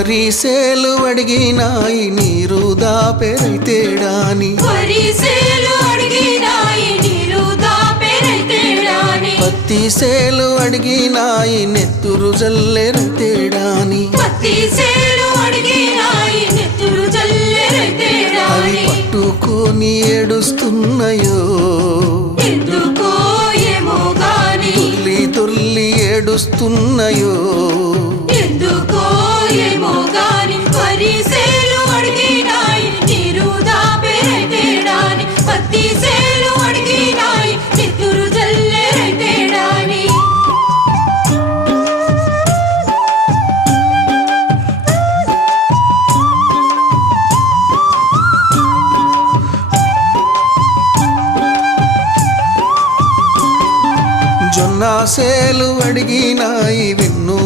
వరిసేలు అడిగినాయి నీరు దాపెరైతేడాని పత్తి సేలు అడిగినాయి నెత్తురు జల్లెరైతేడాని అవి పట్టుకొని ఏడుస్తున్నాయో తుల్లి తుల్లి ఏడుస్తున్నాయో జొన్న సేలు అడిగినాయి వెన్ను